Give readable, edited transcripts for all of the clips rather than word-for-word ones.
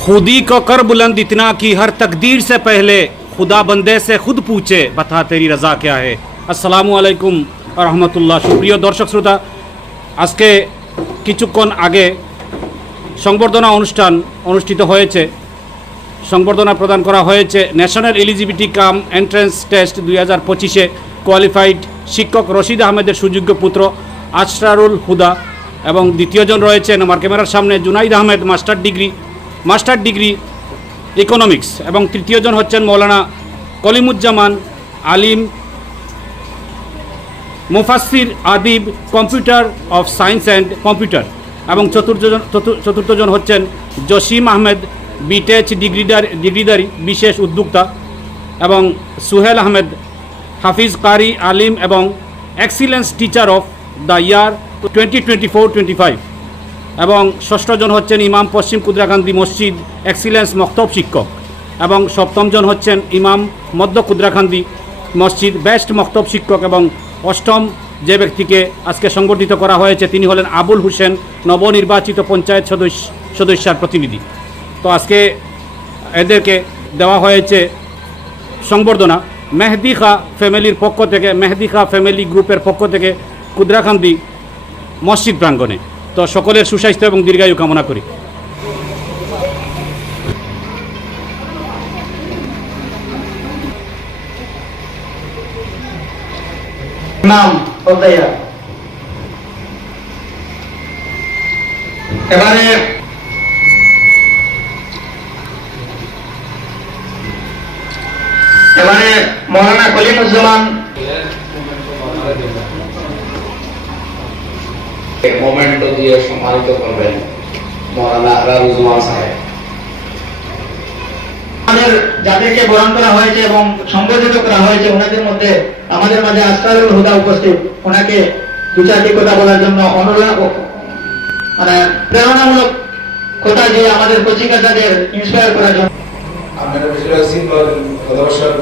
खुदी को कर बुलंद इतना कि हर तकदीर से पहले खुदा बंदे से खुद पूछे बता तेरी रज़ा क्या है। আসসালামু আলাইকুম ওয়া রাহমাতুল্লাহ। সুপ্রিয় দর্শক শ্রোতা, আজকে কিছুক্ষণ আগে সংবর্ধনা অনুষ্ঠান অনুষ্ঠিত হয়েছে। সংবর্ধনা প্রদান করা হয়েছে national eligibility cum entrance test 2025-এ কোয়ালিফাইড শিক্ষক রশিদ আহমেদের সুযোগ্য পুত্র আশরারুল হুদা, এবং দ্বিতীয়জন রয়েছেন আমার ক্যামেরার সামনে Junaid Ahmed master degree economics, এবং তৃতীয়জন হচ্ছেন মৌলানা কলিমুজ্জামান আলিম মুফাসসির আদিব computer of science and computer, এবং চতুর্থজন হচ্ছেন জসিম আহমেদ বিটেচ ডিগ্রিদারি বিশেষ উদ্যোক্তা, এবং সুহেল আহমেদ হাফিজ কারি আলিম এবং excellence teacher of the year 2024-25, এবং ষষ্ঠজন হচ্ছেন ইমাম পশ্চিম কুদ্রাকান্দি মসজিদ এক্সিলেন্স মক্তব শিক্ষক, এবং সপ্তমজন হচ্ছেন ইমাম মধ্য কুদ্রাকান্দি মসজিদ বেস্ট মক্তব শিক্ষক, এবং অষ্টম যে ব্যক্তিকে আজকে সংবর্ধিত করা হয়েছে তিনি হলেন আবুল হোসেন, নবনির্বাচিত পঞ্চায়েত সদস্যার প্রতিনিধি। তো আজকে এদেরকে দেওয়া হয়েছে সংবর্ধনা মেহেদি খা ফ্যামিলির পক্ষ থেকে, মেহেদি খা ফ্যামিলি গ্রুপের পক্ষ থেকে কুদ্রাকান্দি মসজিদ প্রাঙ্গণে। তো সকলের সুস্বাস্থ্য এবং দীর্ঘায়ু কামনা করি। নাম এবারে মৌলানা কলিমুজ্জামান মোমেন্টো দিয়ে সম্মানিত করবেন মৌলানা রাজুজ্জামান সাহেব। আমাদের যাদেরকে বরণ করা হয়েছে এবং সংবর্ধিত করা হয়েছে ওনাদের মধ্যে আমাদের মাঝে আসরারুল হুদা উপস্থিত, ওনাকে দু চারটি কথা বলার জন্য প্রেরণামূলক কথা দিয়ে আমাদের কচিকাচাদের ইন্সপায়ার করার জন্য। আপনারা বেশিরভাগ সিম্পল গত বছর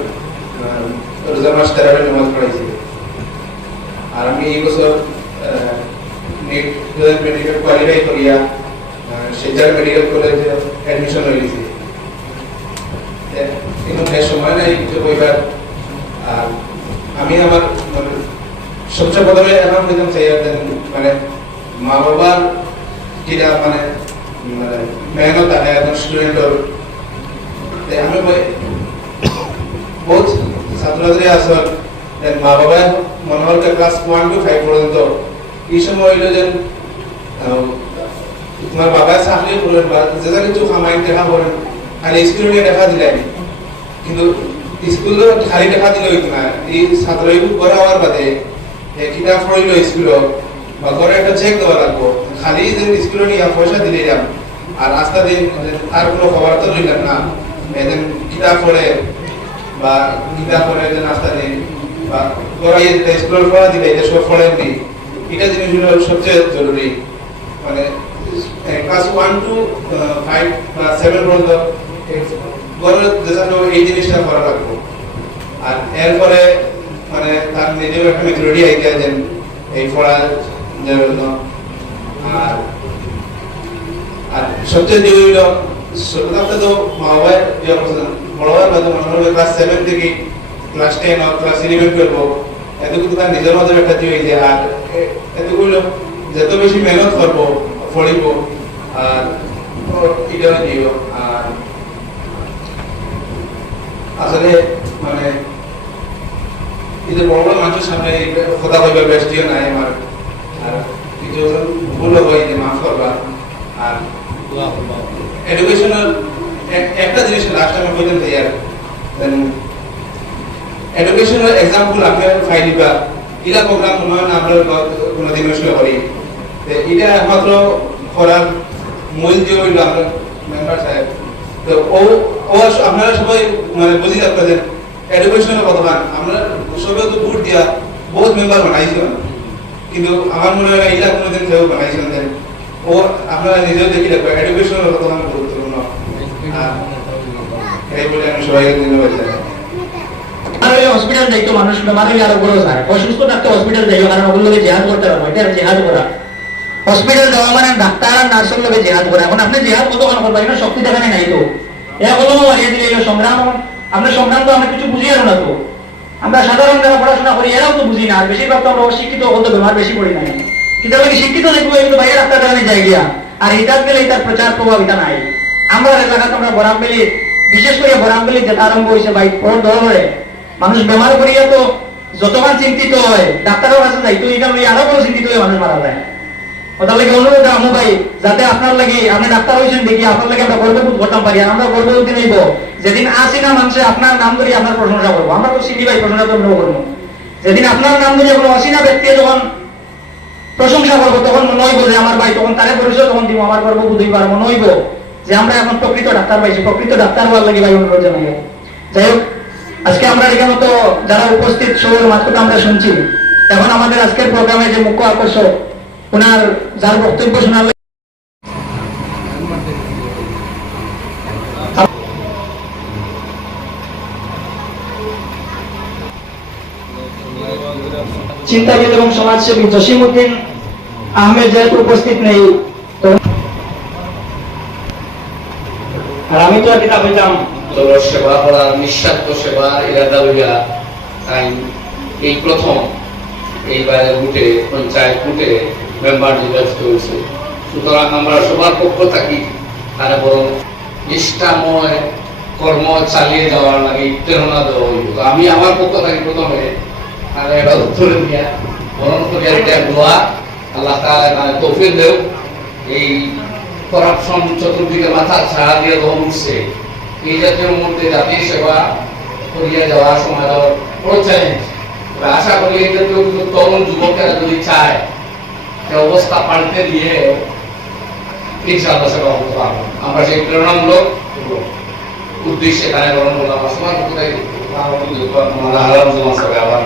রোজা মাস তেরাবে নামাজ পড়াইছি, আর আমি এই বছর মেডিকেল কোয়ালিফাই করিয়া শিলচর মেডিকেল কলেজে অ্যাডমিশন হয়েছি। কিন্তু সময় নাই যে কইবার। আর আমি আমার সবচেয়ে প্রথমে এখন বুঝলাম চাই মানে মা বাবার যেটা মানে মেহনত আছে একজন স্টুডেন্টর। আমি বহুত ছাত্রছাত্রী আসল মা বাবা মনে হয় ক্লাস 1 to 5 পর্যন্ত এই সময় হইল যে তোমার বাবা চাকরি করেন বা যেটা কিছু কামাই দেখা করেন, খালি স্কুলে দেখা দিলাই, কিন্তু স্কুল খালি দেখা দিলে হইতো না। এই ছাত্র বড় হওয়ার বাদে কিতাব পড়িল স্কুল বা ঘরে একটা চেক দেওয়া লাগবো, খালি যে স্কুলে নিয়ে পয়সা দিলে যাম আর রাস্তা দিন তার কোনো খবর তো রইলাম না। এদিন কিতাব পড়ে বা কিতাব পড়ে যে নাস্তা দিন বা ঘরে স্কুলের পড়া দিলে এটা সব পড়েননি, এটা জিনিসগুলো সবচেয়ে জরুরি। মানে ক্লাস 1 to 5 ক্লাস 7 পর্যন্ত এই জিনিসটা করা লাগবে। আর এরপরে মানে তার নিজের একটা মেচুরিটি আইডিয়া দেন এই পড়ার জন্য। আর সবচেয়ে জরুরি ছোটটা তো মা বাবার বড় হওয়ার বাদে মনে হবে ক্লাস 7 থেকে ক্লাস 10 আর ক্লাস 11 করবো, এতটুকু তার নিজের মধ্যে একটা হয়েছে। আর এতগুলো যত বেশি মেহনত করবো পড়িব আর এটা দিব। আর আসলে মানে এই বড় বড় মানুষের সামনে কথা কইবার ব্যস্তিও নাই আমার, আর কিছু ভুল হয় যে মাফ করবা। আর এডুকেশনাল একটা জিনিস লাস্ট আমি বলতে চাই, আর এডুকেশনাল এক্সাম্পল আপনি ফাইলিবা এটা প্রোগ্রাম মনে হয় না আমরা কোনোদিন আসলে করি। এটা একমাত্র করার মূল যে হইল আমরা মেম্বার সাহেব। তো ও আপনারা সবাই মানে বুঝি রাখবেন এডুকেশনের কথা। আমরা সবাই তো ভোট দিয়া বহুত মেম্বার বানাইছিল, কিন্তু আমার মনে হয় এটা কোনোদিন কেউ বানাইছিলেন না। ও আপনারা নিজেও দেখি রাখবেন এডুকেশনের কথা আমি গুরুত্বপূর্ণ। এই বলে আমি সবাইকে ধন্যবাদ জানাই। আর ওই হসপিটাল দেখতো মানুষ বেমার হলে আরো বড় স্যার অসুস্থ থাকতে হসপিটাল যাইও, কারণ ওগুলোকে জেহাদ করতে পারবো, এটা জেহাদ করা। হসপিটাল যাওয়া মানে ডাক্তার আর নার্সের লগে জিহাদ করা। এখন আপনি জিহাদ কতক্ষণ করবেন, এটা শক্তি দেখানে নাই তো, এ কলম মারিয়ে দিলে এলো সংগ্রাম। আমরা সংগ্রাম তো আমরা কিছু বুঝি আর না তো, আমরা সাধারণ যারা পড়াশোনা করি এরাও তো বুঝি না, আর বেশিরভাগ তো আমরা অশিক্ষিত হত ব্যবহার বেশি করি না। কিন্তু শিক্ষিত দেখবো কিন্তু বাইরে ডাক্তার দেখানে যাই গিয়া, আর এটার গেলে এটার প্রচার প্রভাব এটা নাই। আমরা এলাকাতে আমরা বরামবেলি, বিশেষ করে বরামবেলি যেটা আরম্ভ হয়েছে বাইক পর ধরে মানুষ বেমার করিয়া তো যতবার চিন্তিত হয় ডাক্তারের কাছে যাই, তো এটা আরো বড় চিন্তিত হয়ে মানুষ মারা যায়। ওটার লাগে অনুরোধ আমু ভাই, যাতে আপনার লাগে আপনি ডাক্তার হয়েছেন দেখি আপনার লাগে আমরা গর্ববোধ করতাম পারি। আর আমরা গর্ববোধ নেব যেদিন আসি না মানুষে আপনার নাম ধরে আপনার প্রশংসা করবো। আমরা তো সিনি ভাই প্রশংসা তো আমরাও করবো। যেদিন আপনার নাম ধরে কোনো অসিনা ব্যক্তি যখন প্রশংসা করবো তখন মনে হইব যে আমার ভাই, তখন তারে পরিচয় তখন দিব, আমার গর্ববোধ হইবার মনে হইব যে আমরা এখন প্রকৃত ডাক্তার পাইছি, প্রকৃত ডাক্তার হওয়ার লাগে ভাই অনুরোধ জানাই। যাই হোক, আজকে আমরা এখানে তো যারা উপস্থিত সবার মাত্রটা আমরা শুনছি। এখন আমাদের আজকের প্রোগ্রামে যে মুখ্য আকর্ষক ওনার যার বক্তব্য শোনার চিন্তাবিদ এবং সমাজসেবী জসিমউদ্দিন আহমেদ যেহেতু উপস্থিত নেই, তো আর আমি তো এটা বলতাম সেবা করার নিঃস্বার্থ সেবার ইরাদা লইয়া তাই এই প্রথম এইবারে উঠে পঞ্চায়েত উঠে মেম্বার নির্বাচিত হয়েছে। সুতরাং আমরা সবার পক্ষ থাকি তারা বরং নিষ্ঠাময় কর্ম চালিয়ে যাওয়ার লাগে প্রেরণা দেওয়া হইব। আমি আমার পক্ষ থাকি প্রথমে তারা এটা উত্তরে দিয়া বরং দোয়া আল্লাহ তাআলা মানে তৌফিক দেও। এই করাপশন চতুর্দিকে মাথা ছাড়া দিয়ে যখন উঠছে, এই জাতীয় মধ্যে জাতির সেবা করিয়া যাওয়া সমাজের বড় চ্যালেঞ্জ। আশা করি এই জাতীয় তরুণ যুবকেরা যদি চায় যে অবস্থা পাল্টে দিয়ে ইনশাআল্লাহ সেবা করতে পারবো। আমরা সেই প্রেরণামূলক উদ্দেশ্যে এখানে গ্রহণ করলাম। সবার কোথায় আলাম জমা সবে আবার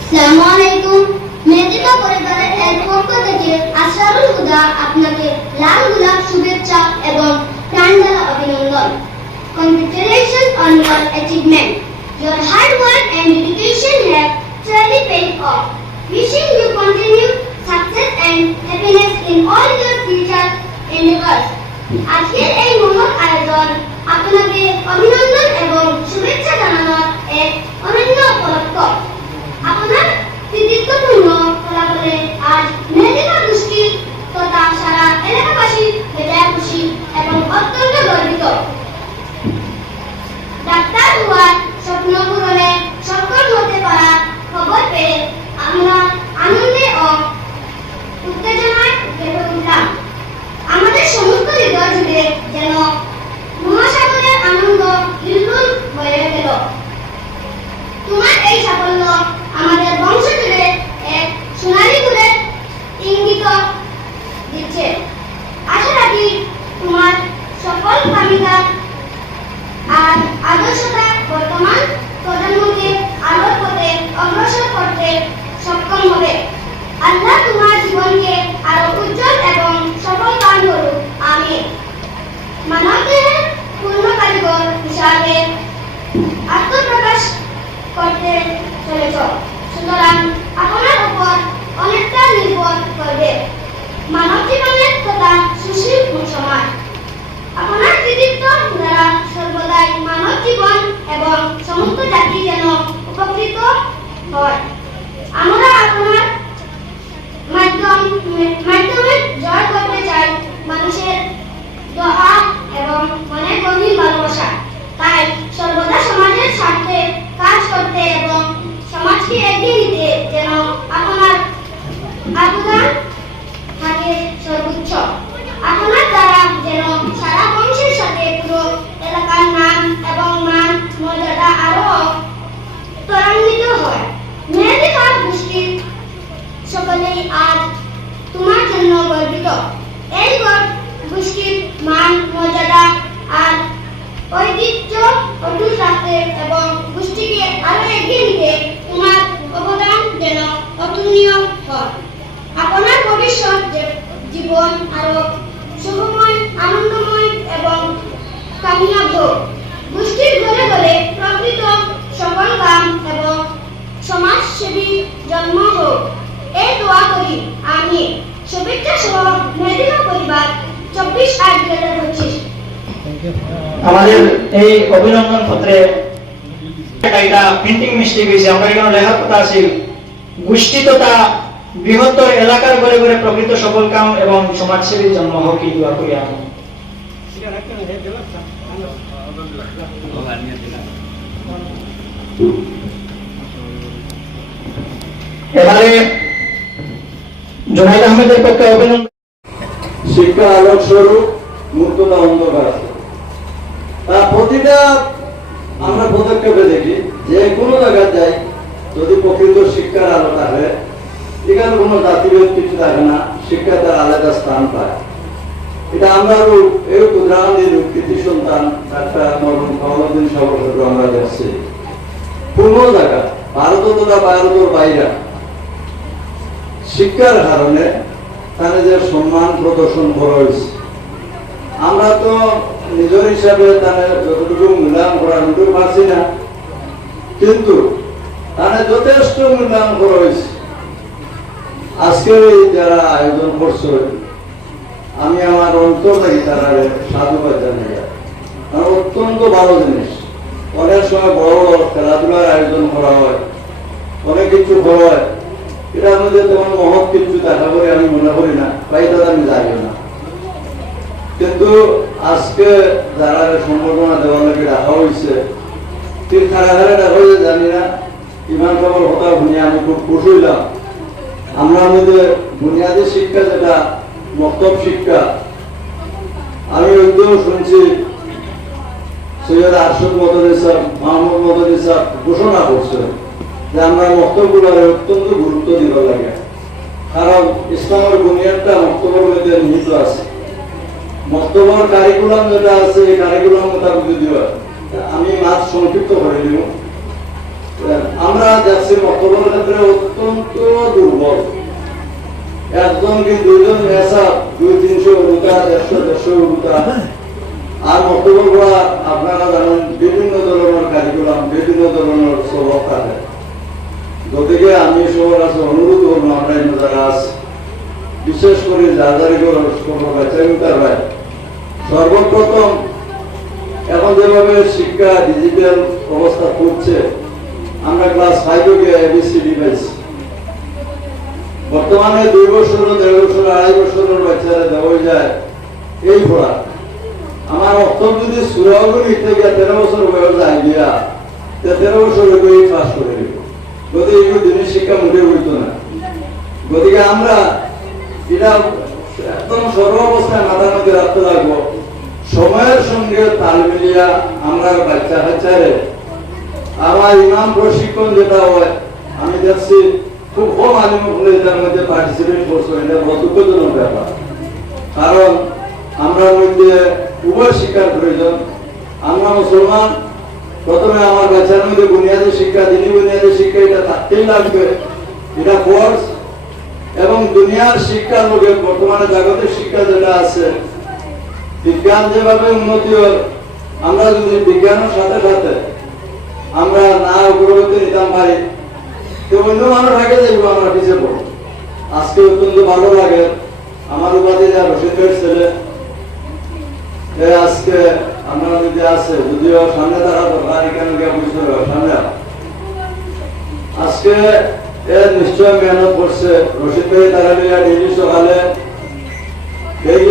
আসসালামুআলাইকুম। মেদিকা পরিবারের এর পক্ষ থেকে আসরারুল হুদা আপনাকে লাল গোলাপ শুভেচ্ছা এবং প্রাণঢালা অভিনন্দন। Congratulations on your achievement. Your hard work and dedication have truly paid off. Wishing you continued success and happiness in all your future endeavors. আজকের এই মহৎ আয়োজন আপনাকে অভিনন্দন এবং শুভেচ্ছা জানানোর এক অনন্য উপলক্ষ। আপনার কৃতিত্বপূর্ণ ফলাফলে আজ মেদিকা গোষ্ঠীর তথা সারা এলাকাবাসী বেজায় খুশি এবং অত্যন্ত গর্বিত। ডাক্তার হওয়ার স্বপ্ন পূরণে সক্ষম হতে পারার খবর পেয়ে আমরা আনন্দে ও উত্তেজনায় কেঁপে উঠলাম। আমাদের সমস্ত হৃদয় জুড়ে যেন মহাসাগরের আনন্দ হিল্লোল হয়ে গেল। তোমার এই সাফল্য আমাদের বংশ জুড়ে এক সোনালী ফুলের ইঙ্গিত দিচ্ছে। আশা রাখি তোমার সফল কামিতা আর আদর্শতা বর্তমান প্রজন্মকে আলোর পথে অগ্রসর করতে সক্ষম হবে। আল্লাহ তোমার জীবনকে আরো উজ্জ্বল এবং সফল কাম করুক, আমিন। মানবদেহের পূর্ণ কারিগর হিসাবে আত্মপ্রকাশ করতে চলেছ, সুতরাং আপনার উপর অনেকটা নির্ভর করবে মানব জীবনের তথা সুশীল সমাজ। আপনার কৃতিত্ব দ্বারা সর্বদাই মানব জীবন এবং সমস্ত জাতি যেন উপকৃত হয়। আমরা আপনার মাধ্যমে জয় করতে চাই মানুষের দোয়া এবং মনের গভীর ভালোবাসা। তাই সর্বদা সমাজের স্বার্থে কাজ করতে এবং সমাজকে এগিয়ে নিতে যেন আপনার অবদান থাকে সর্বোচ্চ। আপনার দ্বারা যেন সারা বংশের সাথে পুরো কামিয়াব হোক। গোষ্ঠীর ঘরে ঘরে প্রকৃত সফলকাম এবং সমাজসেবী জন্ম হোক, এই দোয়া করি। আমি শুভেচ্ছা সহ মেদিনা পরিবার 24/8/2025। আমাদের এই অভিনন্দন পত্রে এটা প্রিন্টিং মিস্টেক হয়েছে। আমরা এখানে লেখার কথা আছে গোষ্ঠী তথা বৃহত্তর এলাকার ঘরে ঘরে প্রকৃত সফল কাম এবং সমাজসেবী জন্ম হোক, এই দোয়া করি আমি। এবারে জুনাইদ আহমেদের পক্ষে অভিনন্দন। শিক্ষা আলোক স্বরূপ, মুক্ততা অন্ধকার আছে। তার প্রতিটা আমরা পদক্ষেপে দেখি যে কোনো জায়গায় যাই, যদি প্রকৃত শিক্ষার আলো থাকে, এখানে কোনো জাতিভেদ কিছু থাকে না, শিক্ষা তার আলাদা স্থান পায়। এটা আমরা এই উদাহরণের কৃতি সন্তান একটা মরণ কমলদিন সর্বত্র আমরা দেখছি। পূর্ণ জায়গা ভারত তথা ভারতের বাইরে শিক্ষার কারণে তাদের যে সম্মান প্রদর্শন করা হয়েছে, আমরা তো নিজের হিসাবে তাদের যতটুকু মূল্যায়ন করা নিতে পারছি না, কিন্তু তাদের যথেষ্ট মূল্যায়ন করা হয়েছে। আজকে যারা আয়োজন করছে, আমি আমার অন্তর থেকে তারা সাধুবাদ জানাই। অত্যন্ত ভালো জিনিস। অনেক সময় বড় বড় খেলাধুলার আয়োজন করা হয়, অনেক কিছু করা হয়, এটার মধ্যে তেমন মহৎ কিছু দেখা করে আমি মনে করি না, তাই তাদের আমি জানিও না। কিন্তু আজকে যারা সম্বর্ধনা দেওয়ার লাগে রাখা হয়েছে, ঠিক খারাপ দেখা হয়েছে জানি না, ইমান খবর হতা শুনে আমি খুব খুশি হইলাম। আমরা মধ্যে বুনিয়াদী শিক্ষা যেটা মক্তব শিক্ষা, আমি ওইটাও শুনছি সৈয়দ আরশদ মদনী সাহেব, মাহমুদ মদনী সাহেব ঘোষণা করছে যে আমরা মক্তবগুলোর অত্যন্ত গুরুত্ব দিব লাগে, কারণ ইসলামের বুনিয়াদটা মক্তবের মধ্যে নিহিত আছে। মক্তবের কারিকুলাম যেটা আছে, এই কারিকুলাম মোতাবেক যদিও আমি মাছ সংক্ষিপ্ত করে দিব। আমরা যাচ্ছি মক্তবের ক্ষেত্রে অত্যন্ত দুর্বল। একজন কি দুইজন মেসা 200-300 রুতা, 150-150 রুতা। আর মক্তবগুলা আপনারা জানেন বিভিন্ন ধরনের কারিকুলাম, বিভিন্ন ধরনের স্বভাব থাকে। গতিকে আমি সবার কাছে অনুরোধ করবো, আমরা যারা আছে বিশেষ করে যাদারি বাচ্চার ভাই, সর্বপ্রথম এখন যেভাবে শিক্ষা ডিজিটাল অবস্থা করছে, আমরা ক্লাস 5 গিয়ে ABCD পাইছি। বর্তমানে 2 বছর, 1.5 বছর, 2.5 বছরের বাচ্চারা দেওয়া যায় এই পড়া। আমার অর্থ যদি সুরাগুলি থেকে 13 বছর বয়স যায় গিয়া 13 বছর পাস করে দিব, গতিকে এই দিনের শিক্ষা মোটে হইতো না। গতিকে আমরা এটা একদম সর্বাবস্থায় মাথার মধ্যে রাখতে লাগবো, সময়ের সঙ্গে তাল মিলিয়া আমরা বাচ্চা কাচ্চারে আমার ইমাম প্রশিক্ষণ যেটা হয়, আমি দেখছি খুব কম আলিম হলে এটার মধ্যে পার্টিসিপেট করছে। এটা দুঃখজনক ব্যাপার, কারণ আমরা মধ্যে উভয় শিক্ষার প্রয়োজন। আমরা মুসলমান, প্রথমে আমার বাচ্চার মধ্যে বুনিয়াদী শিক্ষা, দিনী বুনিয়াদী শিক্ষা এটা থাকতেই লাগবে, এটা কোর্স। এবং দুনিয়ার শিক্ষার মধ্যে বর্তমানে জাগতিক শিক্ষা যেটা আছে, বিজ্ঞান যেভাবে উন্নতি হয়, আমরা যদি বিজ্ঞানের সাথে সাথে আমরা না অগ্রগতি নিতাম পারি, তো অন্য মানুষ আগে যেগুলো আমরা পিছিয়ে পড়ব। আজকে অত্যন্ত ভালো লাগে, আমার উপাধি যা রশিদের ছেলে আজকে আমরা যদি আছে, যদিও সামনে তারা দরকার এখানে বুঝতে হবে সামনে, আজকে এর নিশ্চয় মেহনত করছে। রশিদ ভাই তারা ডেইলি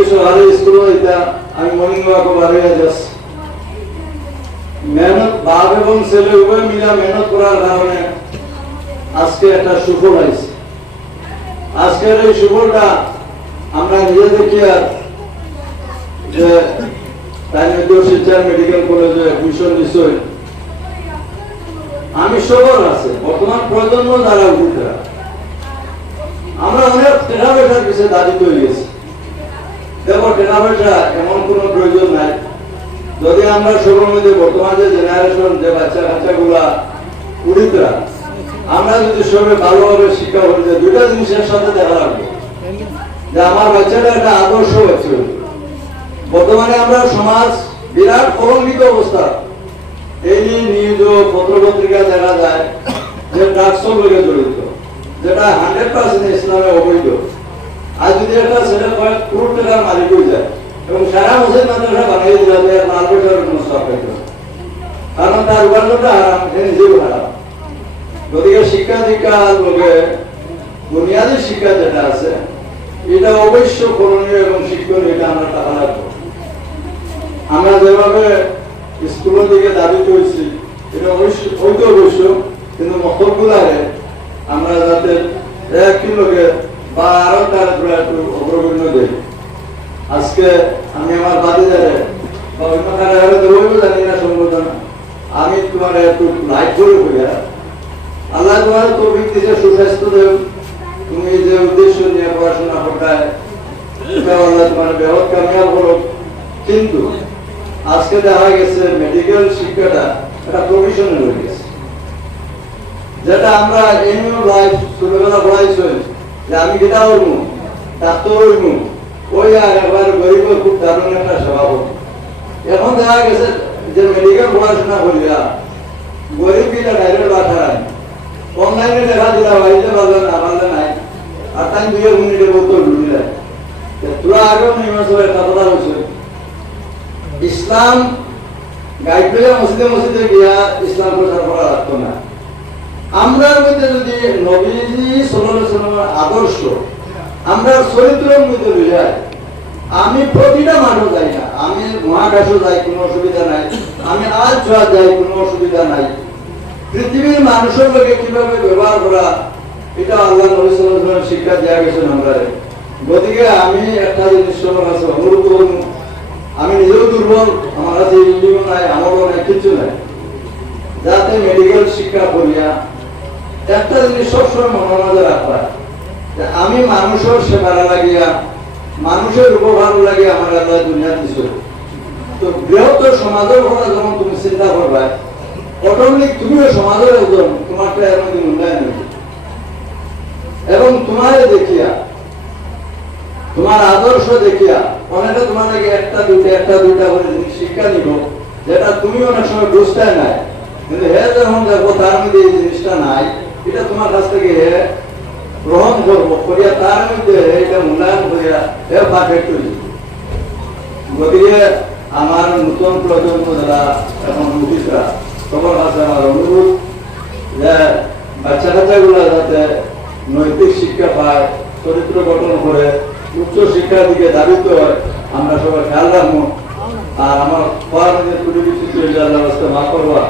সকালে স্কুল হইতা আমি মর্নিং ওয়াক বার হয়ে যাচ্ছি। মেহনত বাপ এবং ছেলে উভয় মিলা মেহনত করার কারণে আজকে একটা সুফল হয়েছে। আজকের এই সুফলটা আমরা নিজে দেখি, আর যে শিলচর মেডিকেল কলেজে অ্যাডমিশন নিশ্চয় আমি সবর আছে বর্তমান প্রজন্ম যারা উঠে, আমরা অনেক টাকা পয়সার পিছিয়ে দাঁড়িয়ে হয়ে গেছি। দেখো, টাকা পয়সা এমন কোনো প্রয়োজন নাই। যদি আমরা সবার মধ্যে বর্তমান যে জেনারেশন, যে বাচ্চা কাচ্চাগুলা উড়িতরা, আমরা যদি সবাই ভালোভাবে শিক্ষা করি, যে দুইটা জিনিসের সাথে দেখা লাগবে যে আমার বাচ্চাটা একটা আদর্শ বাচ্চা। বর্তমানে আমরা সমাজ বিরাট কলঙ্কিত অবস্থা। এই নিয়ে নিউজ পত্র পত্রিকা দেখা যায় যে ড্রাগসের লগে জড়িত, যেটা 100% ইসলামে অবৈধ। আর যদি একটা ছেলে কয়েক কোটি টাকার মালিক হয়ে যায় এবং সারা মসজিদ মাদ্রাসা বানিয়ে দিলে মাল পয়সার কোনো স্টক পাইত, কারণ তার উপার্জনটা হারাম, সে নিজেও হারাম। গতিকে শিক্ষা দীক্ষার লোকে বুনিয়াদী শিক্ষা যেটা আছে এটা অবশ্য করণীয় এবং শিক্ষণীয়, এটা আমরা টাকা রাখবো। আমরা যেভাবে স্কুলের দিকে দাবি করছি এটা অবশ্যই হইতে অবশ্য, কিন্তু মতগুলারে আমরা যাতে একই লোকে বা আরো তার একটু অগ্রগণ্য দেই। আজকে আমি আমার বাদীদারে বা অন্য কারণে দেবো জানি না সম্বোধনা, আমি তোমার একটু লাইট করে হইয়া আল্লাহ তোমার তৌফিক দিয়েছে, সুস্বাস্থ্য দেব, তুমি যে উদ্দেশ্য নিয়ে পড়াশোনা করতে এটা আল্লাহ তোমার ব্যবহার কামিয়াব করো। কিন্তু আজকে দেখা গেছে মেডিকেল শিক্ষাটা একটা প্রফেশনাল হয়ে গেছে, যেটা আমরা এমনিও লাইফ ছোটবেলা পড়াইছি যে আমি যেটা হইমু ডাক্তার হইমু, ওই আর একবার গরিব খুব দারুণ একটা সেবা করবো। এখন দেখা গেছে যে মেডিকেল পড়াশোনা করিয়া গরিব কিনা ডাইরেক্ট বাসায় অনলাইনে দেখা দিলা বাড়িতে পারলে না পারলে নাই, আর তাই 2 মিনিটের বোতল ঢুকিলে তোরা আগেও নির্বাচনের কথা হয়েছে। ইসলাম গাইড মসজিদে মসজিদে গিয়া ইসলাম প্রচার করা লাগতো না। আমরার মধ্যে যদি নবীজি সাল্লাল্লাহু আলাইহি ওয়াসাল্লামের আদর্শ আমরা চরিত্রের মধ্যে বুঝাই, আমি প্রতিটা মানুষ যাই না, আমি মহাকাশও যাই কোনো অসুবিধা নাই, আমি আজ ছোঁয়া যাই কোনো অসুবিধা নাই, পৃথিবীর মানুষের লোকে কিভাবে ব্যবহার করা এটা আল্লাহ নবী সাল্লাল্লাহু আলাইহি ওয়াসাল্লাম শিক্ষা দেওয়া গেছেন আমরা। গতিকে আমি একটা জিনিস সবার কাছে অনুরোধ করব, আমি নিজেও দুর্বল, আমার কাছে ইলিমও নাই, আমারও নাই, কিছু নাই, যাতে মেডিকেল শিক্ষা করিয়া একটা জিনিস সবসময় মনের মাঝে রাখবা যে আমি মানুষের সেবার লাগিয়া মানুষের উপকার লাগিয়া আমার আল্লাহ দুনিয়া দিছে। তো বৃহত্তর সমাজের কথা যখন তুমি চিন্তা করবা, অটোমেটিক তুমিও সমাজের একজন, তোমারটা এর মধ্যে উন্নয়ন হয়েছে। এবং তোমার দেখিয়া তোমার আদর্শ দেখিয়া অনেকে তোমার নাকি একটা দুইটা করে জিনিস শিক্ষা নিব, যেটা তুমি অনেক সময় বুঝতে নাই, কিন্তু হে যখন দেখবো তার মধ্যে এই জিনিসটা নাই, এটা তোমার কাছ থেকে হে গ্রহণ করবো করিয়া তার মধ্যে এটা মূল্যায়ন করিয়া হে পারফেক্ট হয়ে যাবে। গতিকে আমার নতুন প্রজন্ম যারা এখন উঠিসরা সবার কাছে আমার অনুরোধ যে বাচ্চা কাচ্চাগুলো যাতে নৈতিক শিক্ষা পায়, চরিত্র গঠন করে উচ্চ শিক্ষার দিকে ধাবিত হয়, আমরা সবাই খেয়াল রাখবো। আর আমার পড়ার মধ্যে ত্রুটি বিচ্যুতি হয়ে যাওয়ার ব্যবস্থা মা করবা।